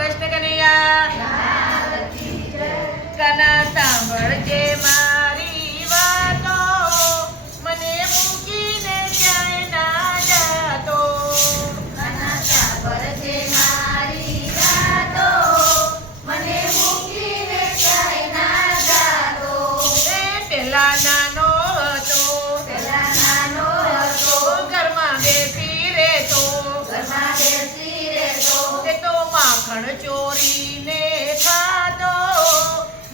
કૃષ્ણ કનૈયા કના સાંભળજે મારી વાતો મને મૂકીને ક્યાંય ના જાતો કના સાંભળજે મારી વાતો મને મૂકીને ક્યાંય ના જાતો એ પેલા નાનો હતો ઘરમાં બેસી રહેતો તે તો માખણ ચોરીને ખાતો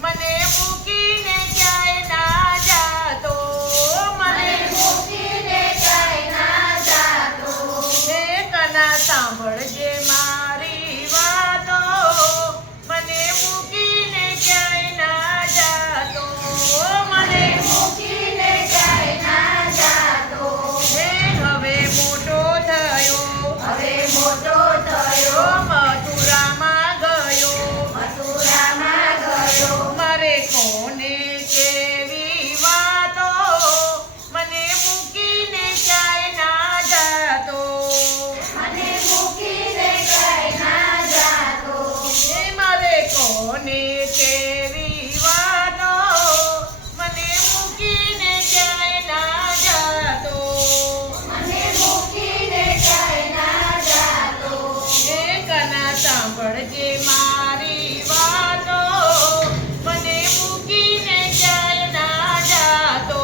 મને મૂકીને ક્યાંય ના જાતો મને મૂકીને ક્યાંય ના જાતો હે કના સાંભળજે મારી વાતો મને મૂકીને ક્યાંય ના જાતો મને મૂકીને ક્યાંય ના જાતો હે હવે મોટો થયો હવે મોટો થયો મથુરામાં ગયો મથુરામાં ગયો મારે કોને કેવી વાતો મને મૂકીને ક્યાંય ના જાતો મને મૂકીને ક્યાંય ના જાતો હે મારે કોને કેવી વાતો મને મૂકીને ક્યાંય ના જાતો મને મૂકીને ક્યાંય ના જાતો હે કના સાંભળજે મારી વાતો મને મૂકીને ક્યાંય ના જાતો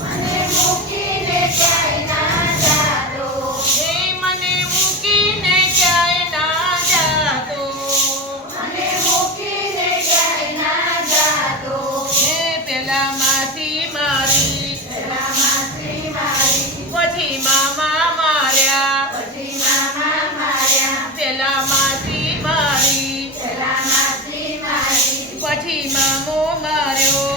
મને મૂકીને ક્યાંય ના જાતો હે મને મૂકીને ક્યાંય ના જાતો મને મૂકીને ક્યાંય ના જાતો હે પેલા માસી મારી પેલા માસી મારી પછી મામા માર્યા પછી મામા માર્યા પેલા માસી મારી પેલા માસી મારી પછી મામો માર્યો